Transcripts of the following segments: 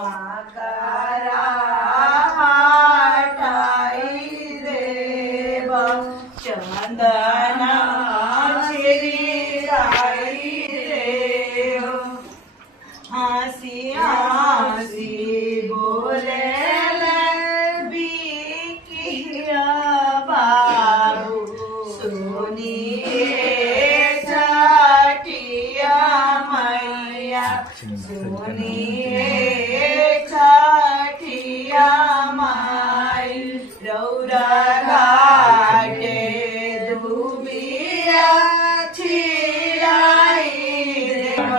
माकारा हाटाई देव चंदना छिराई देव हंसी हंसी बोले बिकिया बाबू सुनिए छठिया मैया सुनिए छठिया माई रौरा घाटे दुबिया छिराई देव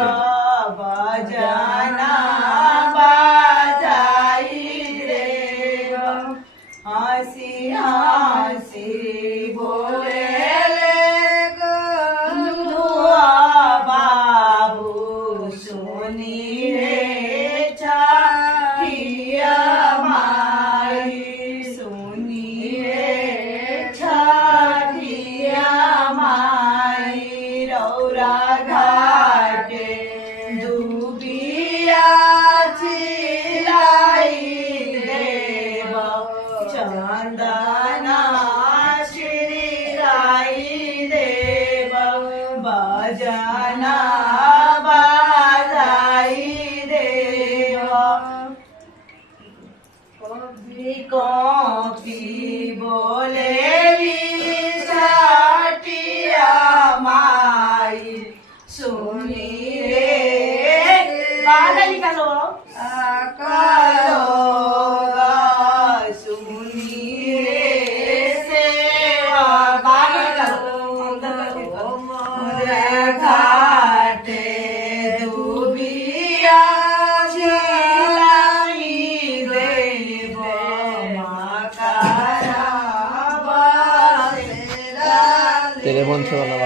बजना बाजाई देव हंसी हंसी बोले बाबू सुनिए छठिया माई सुनिए छठिया माई रौरा घाटे दुबिया छिराई देव चंदना छिराई देव बजना बाजाई देव कॉफी बोलेली छठिया माई सुनिए बाहर निकालो सुनिए सेवा बाहर घाटे दुबिया छिराई देव माकारा तेरे फोन से वाला